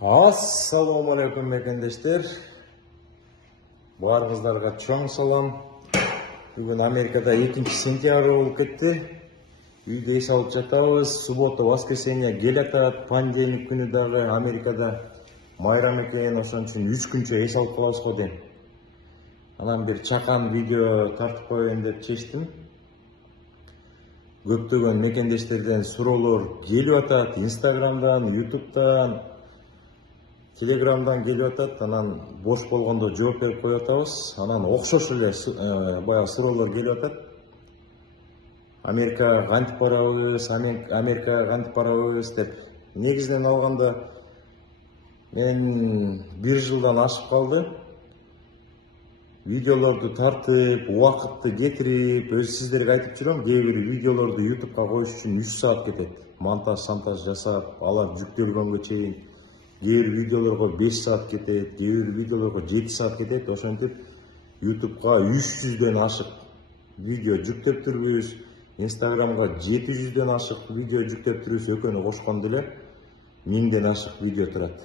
Assalamu alaikum mekендештер. Барыңыздарга чоң салам. Бүгүн Америкада 2 сентябрь болуп кетти. Үйдө эс алып жатабыз. Суббота, воскресенье келатат. Понедельник күнү дагы Америкада майрам экен. Ошон үчүн 3 күнчө эс алып калабыз го дейм. Анан бир чакан видео тартып коеюн деп чечтим. Көптөгөн мекендештерден суроолор келип атат. Инстаграмдан, Ютубтан, Телеграмдан келип атат. Анан бош болгондо жооп берип коюп атабыз. Анан окшош эле баягы суроолор келип атат. Америкага кантип барабыз, Америкага кантип барабыз деп. Негизинен алганда мен 1 жылдан ашып калды. Видеолорду тартып, убакытты кетирип, өз сиздерге айтып жүрөм, кээ бир видеолорду YouTubeга коюш үчүн 3 саат кетет. Монтаж жасап, алар жүктөлгөнгө чейин. Кээ бир видеолорго 5 саат кетет, кээ бир видеолорго 7 саат кетет. Ошентип YouTubeга 300дөн ашык видео жүктөп турбуз. Инстаграмга 700дөн ашык видео жүктөп турбуз. Экөөнү кошкондо эле 1000ден ашык видео турат.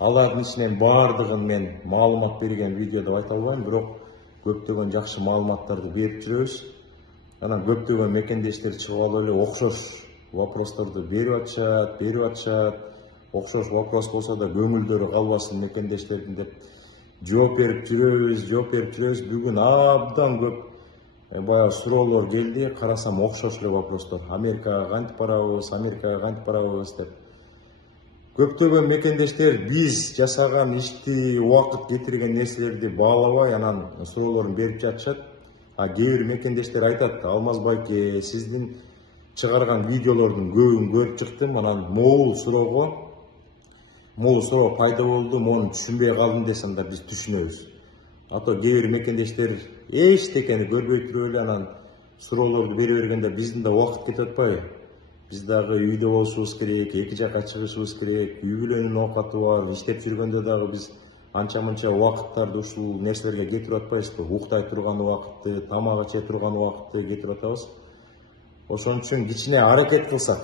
Алардын ичинен баардыгын мен маалымат берген видео деп айта албайм, бирок көптөгөн жакшы маалыматтарды берип жүрөбүз. Анан көптөгөн мекендештер чыгып алып эле окшош вопросторду берип атышат. Окшош вопрос болсо да көңүлдөрү калбасын мекендештердин деп жооп берип жүрөбүз. Бүгүн абдан көп баягы суроолор келди. Карасам окшош эле вопростор. Америкага кантип барабыз деп. Көптөгөн мекендештер биз жасаган ишти, убакыт кетирген нерселерди баалабай анан суроолорун берип жатышат. Кээ бир мекендештер айтат: Алмаз байке, сиздин чыгарган видеолордун көбүн көрүп чыктым, анан могул суроо пайда болду, мону түшүнбөй калдым десем да биз түшүнөбүз. Ато кээ бир мекендештер эчтекени көрбөй туруп эле анан суроолорду бере бергенде биздин да убакыт кетип атпайбы? Биз дагы үйдө болушубуз керек, эки жакка чыгышыбыз керек, үй бүлөнүн оокаты бар, иштеп жүргөндө дагы биз анча-мынча убакыттарды ушул нерселерге кетирип атпайбызбы? Уктай турган убакытты, тамак иче турган убакытты кетирип атабыз. Ошон үчүн кичине аракет кылсак,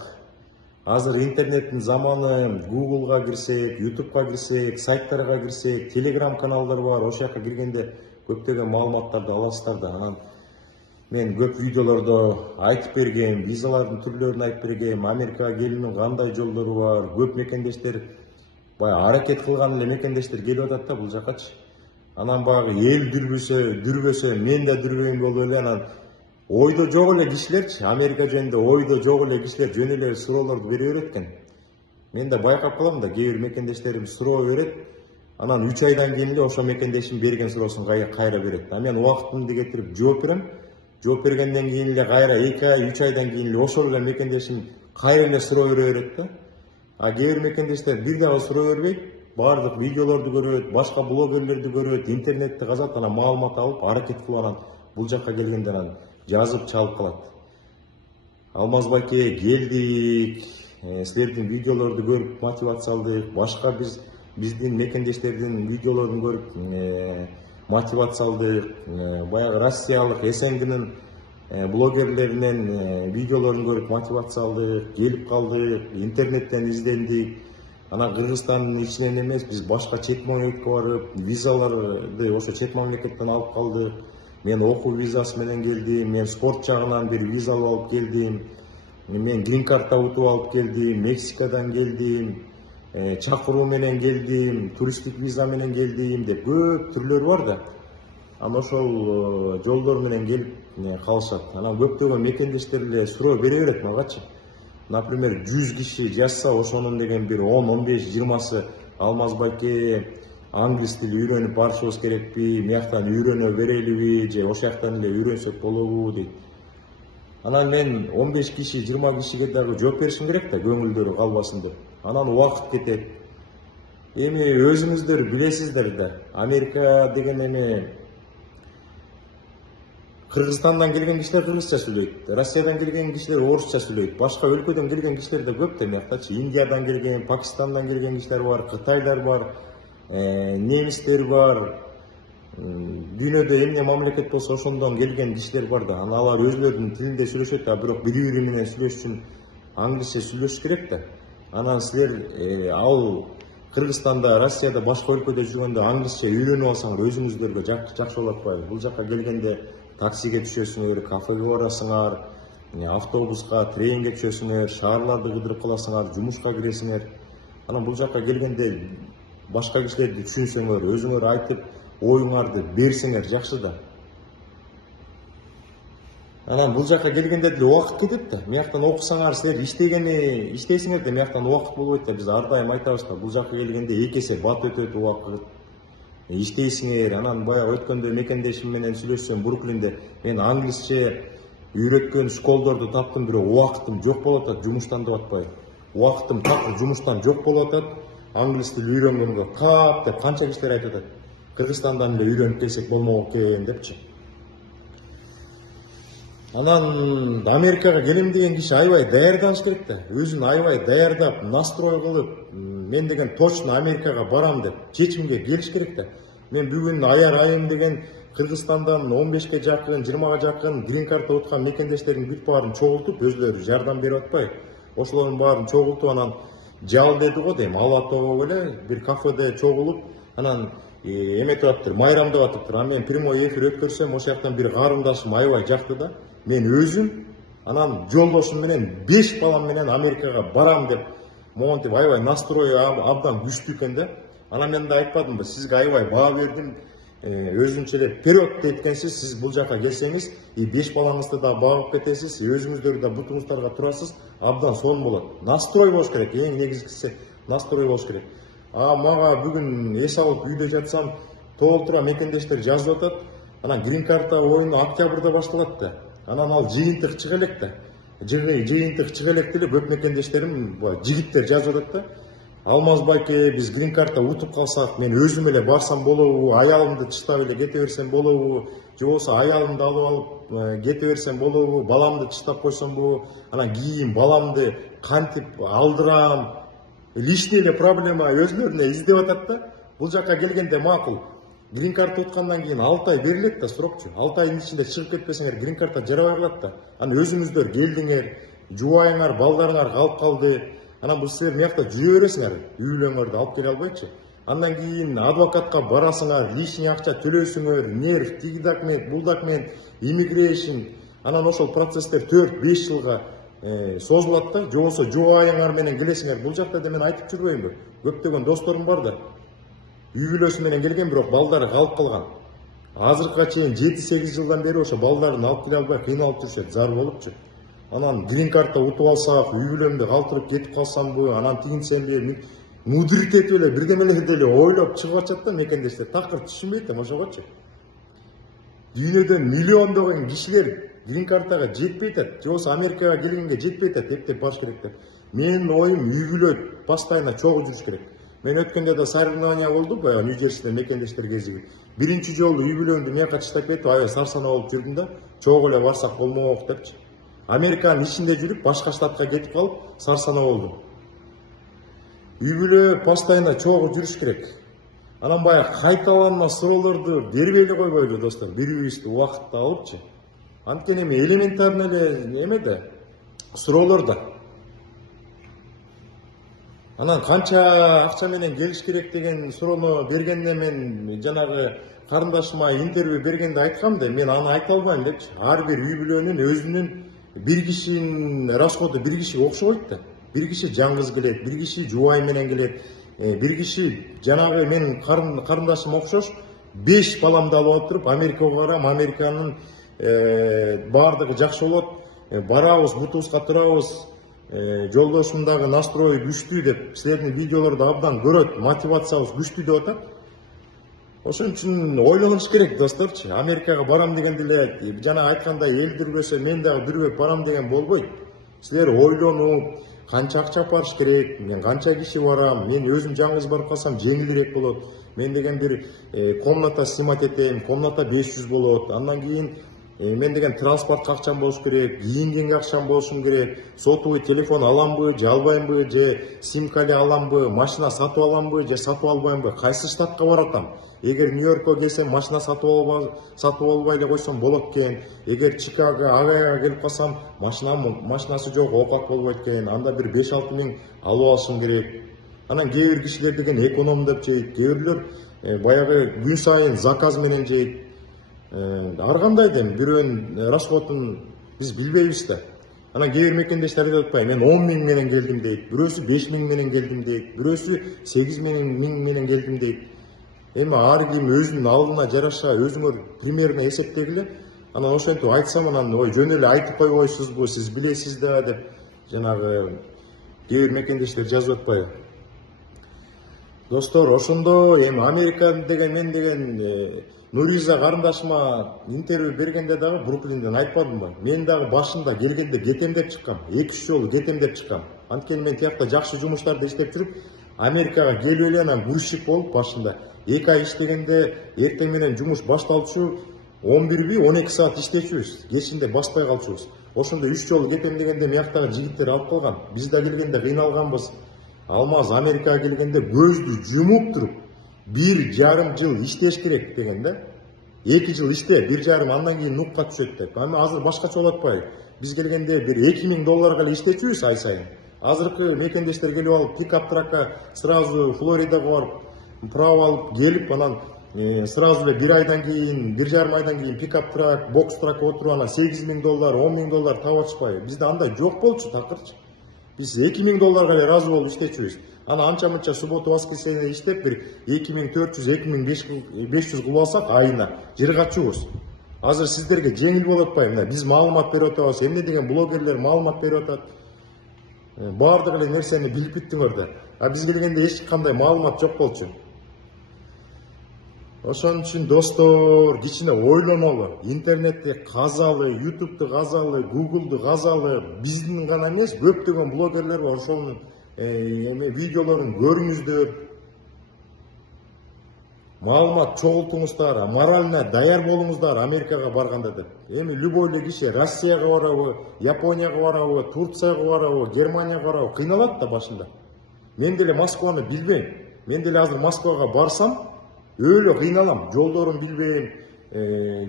азыр интернеттин заманы, Google'га кирсек, YouTube'га кирсек, сайттарга кирсек, Telegram каналдар бар, ошол жака киргенде көптөгөн маалыматтарды аласыздар да. Анан мен көп видеолордо айтып бергем, визалардын түрлөрүн айтып бергем, Америкага келүүнүн кандай жолдору бар. Көп мекендештер баягы аракет кылган эле мекендештер келип атат да бул жакачы. Анан баягы эл дүрбөсө, мен да дүрбөйм болуп эле анан ойдо жок эле кишилерчи, Америка жөнүндө ойдо жок эле кишилер жөн эле суроолорду бере берет экен. Мен да байкап калам да, кээ бир мекендештерим суроо берет, анан 3 айдан кийин эле ошо мекендешим берген суроосун кайра берет. Мен убактымды кетирип жооп берем. Жооп бергенден кийин эле кайра 2 ай, 3 айдан кийин эле ошол эле мекендешим кайра эле суроо бере берет да. Кээ бир мекендештер бир дагы суроо бербейт, баардык видеолорду көрөт, башка блогерлерди көрөт, интернетти казат, анан маалымат алып, аракет кылып анан бул жакка келгенде анан жазып чалып калат. Алмаз байке, келдик, силердин видеолорду көрүп мотивация алдык, башка биздин мекендештердин видеолорун көрүп мотивация алдык, баягы Россиялык СНГнын блогерлеринен видеолорун көрүп мотивация алдык, келип калдык, интернеттен издендик. Анан Кыргызстандын ичинен эмес, биз башка чет мамлекетке барып, визаларды ошо чет мамлекеттен алып калдык. Мен окуу визасы менен келдим, мен спорт жагынан бир виза алып келдим, мен грин-карта утуп алып келдим, Мексикадан келдим, чакыруу менен келдим, туристтик виза менен келдим деп көп түрлөр бар да. Анан ошол жолдор менен келип калышат. Анан көптөгөн мекендештер эле суроо бере берет магачы. Например, 100 киши жазса, ошонун деген бир 10-15-20сы Алмаз байке, англис тили үйрөнүп барышыбыз керекпи, мияктан үйрөнө берелиби, же ошол жактан эле үйрөнсөк болобу дейт. Анан мен 15 киши, 20 кишиге дагы жооп беришим керек да, көңүлдөрү калбасын деп. Анан убакыт кетет. Эми өзүңүздөр билесиздер да, Америка деген эми Кыргызстандан келген кишилер кыргызча сүйлөйт, Россиядан келген кишилер орусча сүйлөйт, башка өлкөдөн келген кишилер да көп да мияктачы. Индиядан келген, Пакистандан келген кишилер бар, Кытайдар бар, немистер бар. Дүйнөдө эмне мамлекет болсо ошондон келген кишилер бар да. Анан алар өзүлөрүнүн тилинде сүйлөшөт да, бирок бири-бири менен сүйлөш үчүн англисче сүйлөш керек да. Анан силер ал Кыргызстанда, Россияда, башка өлкөдө жүргөндө англисче үйрөнүп алсаңар өзүңүздөргө жакшы болуп атпайбы? Бул жакка келгенде таксиге түшөсүңөр, кафеге барасыңар, автобуска, тренге түшөсүңөр, шаарларды кыдырып каласыңар, жумушка киресиңер. Анан бул жакка келгенде башка кишилерди түшүнсөңөр, өзүңөр айтып, оюңарды берсеңер жакшы да. Анан бул жакка келгенде деле убакыт кетет да. Мияктан окусаңар, силер иштейсиңер да, мияктан убакыт болбойт да. Биз ар дайым айтабыз да, бул жакка келгенде 2 эсе бат өтөт убакыт. Иштейсиңер, анан баягы өткөндө мекендешим менен сүйлөшсөм Бруклинде, мен англисче үйрөткөн школдорду таптым, бирок убакытым жок болуп атат, жумуштан деп атпайбы. Убакытым так жумуштан жок болуп атат. Англис тил үйрөнгөнгө кап деп канча кишилер айтып атат. Кыргызстандан эле үйрөнүп келсек болмок экен депчи. Анан Америкага келем деген киши аябай даярданыш керек да. Өзүн аябай даярдап, настрой кылып, мен деген точно Америкага барам деп чечимге келиш керек да. Мен бүгүн аяр айым деген Кыргызстандан 15ке жакын, 20га жакын грин карта уткан мекендештердин бүт баарын чогултуп, өзүлөрү жардам берип атпайбы? Ошолордун баарын чогултуп, анан жал деди го дейм, ала тоого эле бир кафеде чогулуп, анан эметип атыптыр, майрамдап атыптыр. Анан мен прямой эфир өткөрсөм, ошол жактан бир карындашым аябай жакты да. Мен өзүм, анан жолдошум менен 5 балам менен Америкага барам деп, монтип аябай настрою абдан күчтүү экен да. Анан мен да айтпадымбы, сизге аябай баа бердим, өзүнчө эле вперед дейткенсиз, сиз бул жакка келсеңиз, 5 балаңызды да багып кетесиз, өзүңүздөр да бутуңуздарга турасыз, абдан сонун болот. Настрой болуш керек, эң негизгиси настрой болуш керек. Мага бүгүн эс алып үйдө жатсам, толтура мекендештер жазып атат. Анан грин карта оюну октябрда башталат да. Анан ал жыйынтык чыга элек да. Жыйынтык чыга элек деле көп мекендештерим, жигиттер жазып атат да. Алмаз байке, биз грин карта утуп калсак, мен өзүм эле барсам болобу, аялымды тыштап эле кете берсем болобу, же болбосо аялымды алып алып кете берсем болобу, баламды тыштап койсомбу, анан кийин баламды кантип алдырам, лишний эле проблема өзүлөрүнө издеп атат да. Бул жакка келгенде макул. Грин карта уткандан кийин 6 ай берилет да, срокчу. 6 айдын ичинде чыгып кетпесеңер, грин карта жарабай калат да. Анан өзүңүздөр келдиңер, жубайыңар, балдарыңар калып калды. Анан бул силер мыякта жүрө бересиңер, үйлөрүңөрдү алып келе албайчы. Андан кийин адвокатка барасыңар, лишний акча төлөсүңөр, нерв, тиги документ, бул документ, immigration. Анан ошол процесстер 4-5 жылга созулат да. Же болбосо жубайыңар менен келесиңер. Бул жакта да мен айтып жүрбөйүнбү? Көптөгөн досторум бар да. Үй бүлөсү менен келген, бирок балдары калып калган. Азыркыга чейин 7-8 жылдан бери ошо балдарын алып келе албай кыйналып жүрүшөт, зар болупчу. Анан грин карта утуп алсак, үй бүлөмдү калтырып кетип калсамбы, анан тигинсемби, мудрит этип эле бирдемелерди эле ойлоп чыгып атышат да мекендештер. Такыр түшүнбөйт да ошогочу. Дүйнөдөн миллиондогон кишилер грин картага жетпей атат, же болбосо Америкага келгенге жетпей атат, эптеп баш керек деп. Менин оюм үй бүлө постоянно чогуу жүрүш керек. Мен өткөндө да соревнования болду, баягы Нью-Джерсиде мекендештер кезиги. Биринчи жолу үй бүлөмдү мияка таштап кетип, аябай сарсанаа болуп жүрдүм да, чогуу эле барсак болмок депчи. Американын ичинде жүрүп, башка штатка кетип калып, сарсанаа болдум. Үй бүлө постоянно чогуу жүрүш керек. Анан баягы кайталанма суроолорду бербей эле койбойлу достор, бири-бирибизди убакытта алыпчы. Анткени эми элементарный эле эме да, суроолор да. Анан канча акча менен келиш керек деген суроону бергенде мен жанагы карындашыма интервью бергенде айткам да, мен аны айта албайм депчи. Ар бир үй бүлөнүн өзүнүн бир кишинин расходу бир кишиге окшобойт да. Бир киши жалгыз келет, бир киши жубайы менен келет, бир киши жанагы менин карындашым окшош 5 баламды алып алып туруп Америкага барам, Американын баардыгы жакшы болот, барабыз, бутубузга турабыз, жолдошумдагы настрою күчтүү деп, силердин видеолорду абдан көрөт, мотивациябыз күчтүү деп атат. Ошон үчүн ойлонуш керек досторчу. Америкага барам дегенде эле жана айткандай эл дүрбөсө мен дагы дүрбөп барам деген болбойт. Силер ойлонуп, канча акча барыш керек, мен канча киши барам, мен өзүм жалгыз барып калсам жеңилирээк болот. Мен деген бир комната снимать этем, комната 500 болот. Андан кийин мен деген транспортка акчам болуш керек, кийингенге акчам болушум керек, сотовый телефон аламбы, же албаймбы, же симкали аламбы, машина сатып аламбы, же сатып албаймбы, кайсы штатка баратам. Эгер Нью-Йоркко келсем машина сатып албай эле койсом болот экен. Эгер Чикаго, Агаяга келип калсам машинасы жок, оокат болбойт экен. Анда бир 5-6 миң алып алышым керек. Анан кээ бир кишилер деген экономдоп жейт, кээ бирлер баягы күн сайын заказ менен жейт. Ар кандай дем бирөөнүн расходун биз билбейбиз да. Анан кээ бир мекендештер айтып атпайбы, мен 10 миң менен келдим дейт, бирөөсү 5 миң менен келдим дейт, бирөөсү 8 миң менен келдим дейт. Эми ар ким өзүнүн алдына жараша өзүңөр примерно эсептегиле. Анан ошентип айтсам, анан ой жөн эле айтып койбойсузбу, сиз билесиз да деп жанагы кээ бир мекендештер жазып атпайбы. Достор, ошондо эми Америка деген мен деген Нуриза карындашыма интервью бергенде дагы Бруклинден айтпадымбы? Мен дагы башында келгенде кетем деп чыккам. 2-3 жолу кетем деп чыккам. Анткени мен тиякта жакшы жумуштарды иштеп жүрүп, Америкага келип эле анан грузчик болуп башында 2 ай иштегенде эртең менен жумуш башталчу 11-12 саат иштечүбүз. Кечинде баспай калчубуз. Ошондо 3 жолу кетем дегенде мияктагы жигиттер алып калган. Биз да келгенде кыйналганбыз. Алмаз Америкага келгенде көздү жумуп туруп 1,5 жыл иштеш керек деген да. 2 жыл иште, 1,5 андан кийин нукка түшөт деп. Аны азыр башкача болуп атпайбы? Биз келгенде бир 2000 долларга эле иштечүбүз ай сайын. Азыркы мекендештер келип алып, пикап трака сразу Флоридага барып, право алып келип, анан сразу эле 1 айдан кийин, 1,5 айдан кийин пикап трак, бокс трак отуруп, анан 8 000 доллар, 10 000 доллар таап атышпайбы? Бизде андай жок болчу такырчы. Биз 2 000 долларга эле разы болуп иштечүбүз. Ана анча мынча суббота воскресенье иштеп бир 2400, 2500 кылып алсак айына жыргачубуз. Азыр сиздерге жеңил болуп атпайбы? Мына биз маалымат берип атабыз, эмне деген блогерлер маалымат берип атат. Баардык эле нерсени билип биттиңер да. А биз келгенде эч кандай маалымат жок болчу. Ошон үчүн достор, кичине ойлонолу. Интернетти казалы, YouTube'ду казалы, Google'ду казалы, биздин гана эмес, көптөгөн блогерлер бар. Ошонун видеолорун көрүңүздөр. Маалымат чогултуңуздар, морально даяр болуңуздар Америкага барганда деп. Эми любой эле киши Россияга барабы, Японияга барабы, Турцияга барабы, Германияга барабы кыйналат да башында. Мен деле Москваны билбейм. Мен деле азыр Москвага барсам өлө кыйналам. Жолдорун билбейм,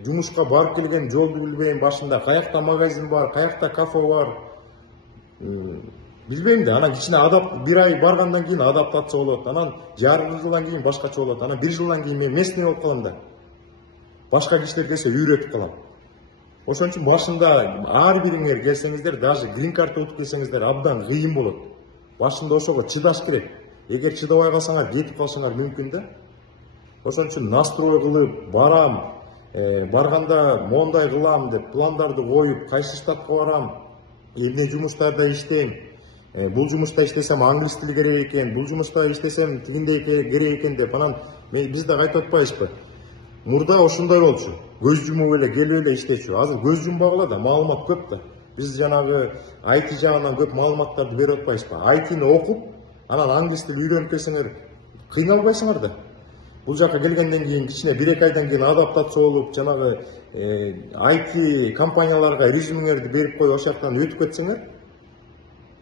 жумушка барып келген жолду билбейм башында. Каякта магазин бар, каякта кафе бар. Билбейм да, анан кичине бир ай баргандан кийин адаптация болот. Анан жарым жылдан кийин башкача болот. Анан 1 жылдан кийин мен местный болуп калам да. Башка кишилер келсе үйрөтүп калам. Ошон үчүн башында ар бириңер келсеңиздер, даже грин карта утуп келсеңиздер абдан кыйын болот. Башында ошого чыдаш керек. Эгер чыдабай калсаңар, кетип калсаңар мүмкүн да. Ошон үчүн настрой кылып барам, барганда мондай кылам деп пландарды коюп, кайсы штатка барам, эмне жумуштарда иштейм. Бул жумушта иштесем англис тили керек экен, бул жумушта иштесем тилинде керек экен деп. Анан биз да айтып атпайбызбы? Мурда ошондой болчу. Көз жумуп эле келип эле иштечү. Азыр көз жумбагыла да маалымат көп да. Биз жанагы IT жагынан көп маалыматтарды берип атпайбызбы? IT-ни окуп, анан англис тили үйрөнүп келсеңер кыйналбайсыңар да. Бул жака келгенден кийин кичине 1-2 айдан кийин адаптация болуп, жанагы IT компанияларга резюмеңерди берип коюп, ошол жактан өтүп кетсеңер,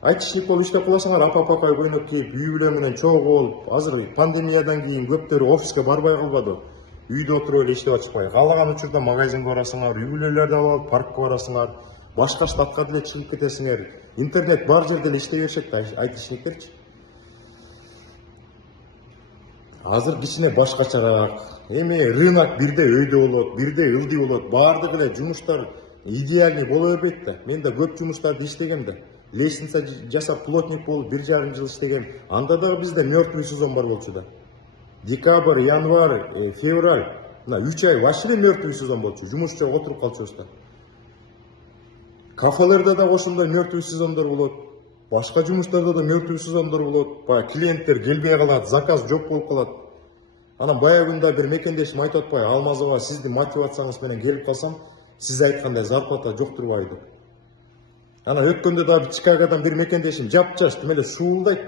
айтышчылык болуп иштеп каласыңар, апа-папай көйнөп кийип, үй бүлө менен чогуу болуп. Азыр пандемиядан кийин көптөрү офиске барбай калбады. Үйдө отуруп эле иштеп атышпайбы? Каалаган учурда магазинге барасыңар, үй бүлөлөрдү алып паркка барасыңар, башка штатка деле чыгып кетесиңер. Интернет бар жерде эле иштей беришет да айтышчылыктерчи. Азыр кичине башкачараак. Эми рынок бирде өйдө болот, бирде ылдый болот. Баардык эле жумуштар идеальный боло бербейт да. Мен да көп жумуштарды иштегем да. Лестница жасап плотник болуп 1,5 жыл иштеген. Анда дагы бизде мертвый сезон бар болчу да. Декабрь, январь, февраль. Мына 3 ай вообще мертвый сезон болчу. Жумуш жок отуруп калчубуз да. Кафелерде да ошондой мертвый сезондор болот. Башка жумуштарда да мертвый сезондор болот. Баягы клиенттер келбей калат, заказ жок болуп калат. Анан баягы күндө бир мекендешим айтып атпайбы? Алмазова, сиздин мотивацияңыз менен келип калсам, сиз айткандай зарплата жок турбайбы деп. Анан өткөндө да Чикагодан бир мекендешим жапжаш тим эле шуулдайт.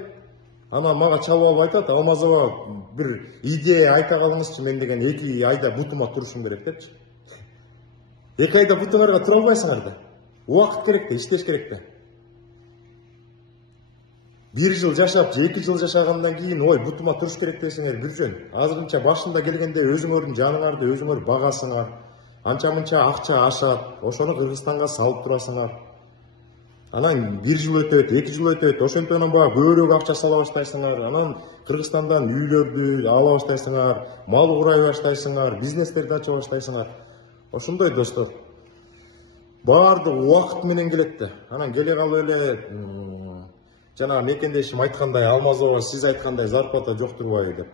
Анан мага чалып алып айтат, Алмазова, бир идея айта калыңызчы, мен деген 2 айда бутума турушум керек депчи. 2 айда бутуңарга тура албайсыңар да. Убакыт керек да, иштеш керек да. 1 жыл жашап, 2 жыл жашагандан кийин, ой, бутума туруш керек десеңер бир жөн. Азырынча башында келгенде өзүңөрдүн жаныңарды өзүңөр багасыңар. Анча мынча акча ашат, ошону Кыргызстанга салып турасыңар. Анан 1 жыл өтөт, 2 жыл өтөт, ошентип анан баягы көбүрөөк акча сала баштайсыңар, анан Кыргызстандан үйлөрдү ала баштайсыңар, мал курай баштайсыңар, бизнестерди ача баштайсыңар. Ошондой достор. Баардыгы убакыт менен келет да. Анан келе калып эле жана мекендешим айткандай, Алмазова сиз айткандай зарплата жок турбайбы деп.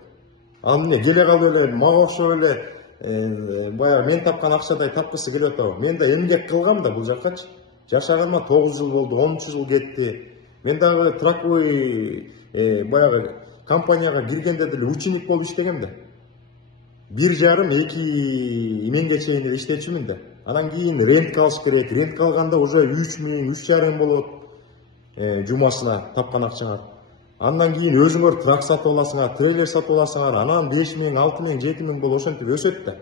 Ал эмне келе калып эле мага окшоп эле баягы мен тапкан акчадай тапкысы келип атабы. Мен да эмгек кылгам да бул жаккачы. Жашаганыма 9 жыл болду, 10 жыл кетти. Мен дагы траковый баягы компанияга киргенде деле ученик болуп иштегем да. 1,5-2 менге чейин иштечүмүн да. Анан кийин рент алыш керек. Рент алганда уже 3 миң, 3,5 болот жумасына тапкан акчаңар. Андан кийин өзүңөр трак сатып аласыңар, трейлер сатып аласыңар. Анан 5 миң, 6 миң, 7 миң болуп ошентип өсөт да.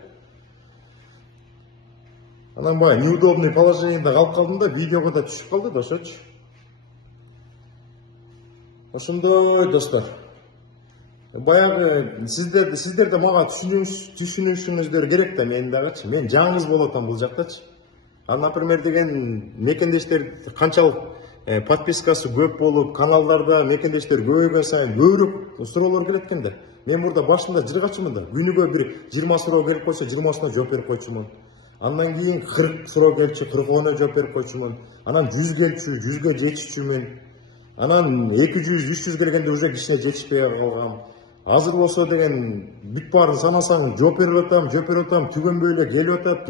Анан баягы неудобный положениеде калып калдым да, видеого да түшүп калды да ошочу. Ошондой достор. Баягы сиздер да мага түшүнүшүңүздөр керек да мен дагычы. Мен жаңыз болуп атам бул жактачы. Например деген мекендештер канчалык подпискасы көп болуп, каналдарда мекендештер көбөйгөн сайын көбүрөөк суроолор келет экен да. Мен мурда башында жыргачумун да. Күнүгө бир 20 суроо келип койсо, 20сына жооп берип койчумун. Андан кийин 40 суроо келчү, 40-ына жооп берип койчумун. Анан 100 келчү, 100ге жетишчүмүн. Анан 200, 300 келгенде уже кичине жетишпей калгам. Азыр болсо деген бүт баарын санасаң жооп берип атам, түгөнбөй эле келип атат.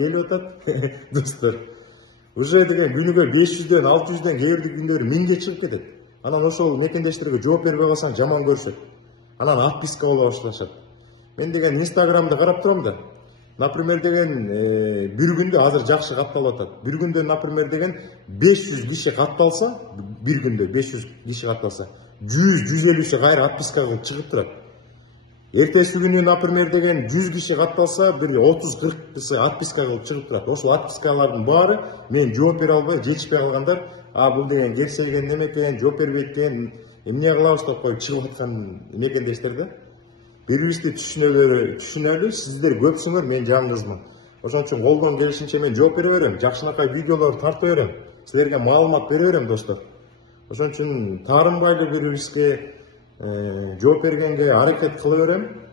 Достор. Уже деген күнүгө 500ден, 600ден кээ бир күндөрү 1000ге чыгып кетет. Анан ошол мекендештерге жооп бербей калсаң жаман көрүшөт. Анан отписка боло башташат. Мен деген Инстаграмды карап турам да. Например деген бир күндө азыр жакшы катталып атат. Бир күндө например деген 500 киши катталса, бир күндө 500 киши катталса, 100-150 киши кайра отпискага чыгып турат. Эртеси күнү например деген 100 киши катталса, бир 30-40 киши отпискага чыгып турат. Ошол отпискалардын баары мен жооп бере албай, жетишпей калгандар, бул деген келселген неме экен, жооп бербейт экен, эмне кылабыз деп коюп чыгып аткан мекендештер да. Бирибизди түшүнөлү, сиздер көпсүңөр, мен жаңызмын. Ошон үчүн колдон келишинче мен жооп бере берем, жакшынакай видеолор тартып берем, силерге маалымат бере берем достор. Ошон үчүн таарынбай эле бирибизге жооп бергенге аракет кыла берем.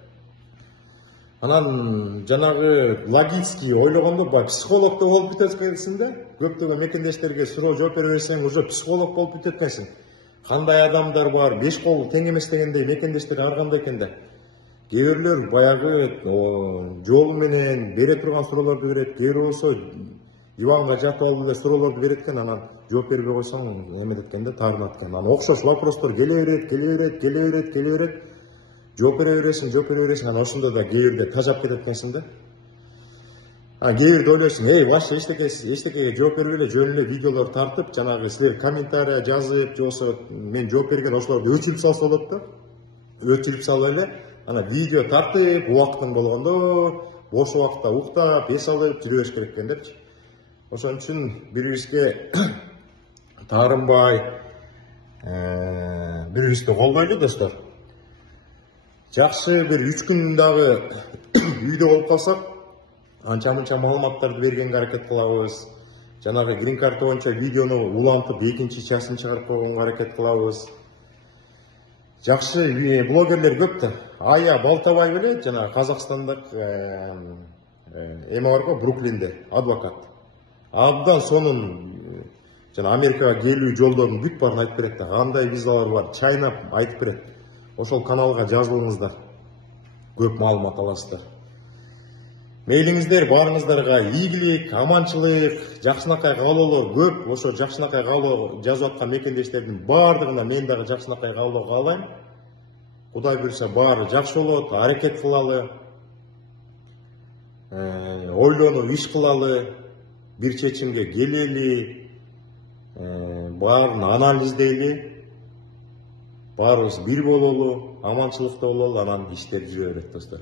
Анан жанагы логический ойлогондо баягы психолог да болуп кетет экенсиң да. Көптөгөн мекендештерге суроо жооп бере берсең, уже психолог болуп кетет экенсиң. Кандай адамдар бар, 5 кол тең эмес дегендей мекендештер ар кандай экен да. Кээ бирлер баягы жолу менен бере турган суроолорду берет, кээ бир болсо диванга жатып алып эле суроолорду берет экен, анан жооп бербей койсоң эметет экен да, таарынат экен. Анан окшош вопростор келе берет. Жооп бере бересиң, анан ошондо да кээ бирде тажап кетет экенсиң да. Кээ бирде ойлойсуң, вообще эчтекеге жооп бербей эле жөн эле видеолор тартып, жанагы силер комментарий жазып, же болсо мен жооп берген ошолорду өчүрүп салса болот да. Өчүрүп салып эле ана видео тартып, убактың болгондо, бош убакытта уктап, эс алып жүрө бериш керек экендерчи. Ошон үчүн бирибизге таарынбай, бирибизди колдойлу достор. Жакшы бир 3 күн дагы үйдө болуп калсак, анча-мынча маалыматтарды бергенге аракет кылабыз. Жанагы грин карта боюнча видеону улантып, экинчи часын чыгарып койгонго аракет кылабыз. Жакшы блогерлер көп да. Ая Балтабай беле, жана Казакстандык эме бар го, Бруклинде адвокат. Абдан сонун жана Америкага келүү жолдорун бүт баарын айтып берет да. Кандай визалар бар, чайнап айтып берет. Ошол каналга жазылыңыздар. Көп маалымат аласыздар. Мейлиңиздер баарыңыздарга ийгилик, аманчылык, жакшынакай каалоолор көп. Ошо жакшынакай каалоо жазып аткан мекендештердин баардыгына мен дагы жакшынакай каалоо каалайм. Кудай буйрса баары жакшы болот, аракет кылалы, ойлонуп иш кылалы, бир чечимге келели, баарын анализдейли, баарыбыз бир бололу, аманчылыкта бололу, анан иштер жүрө берет достор.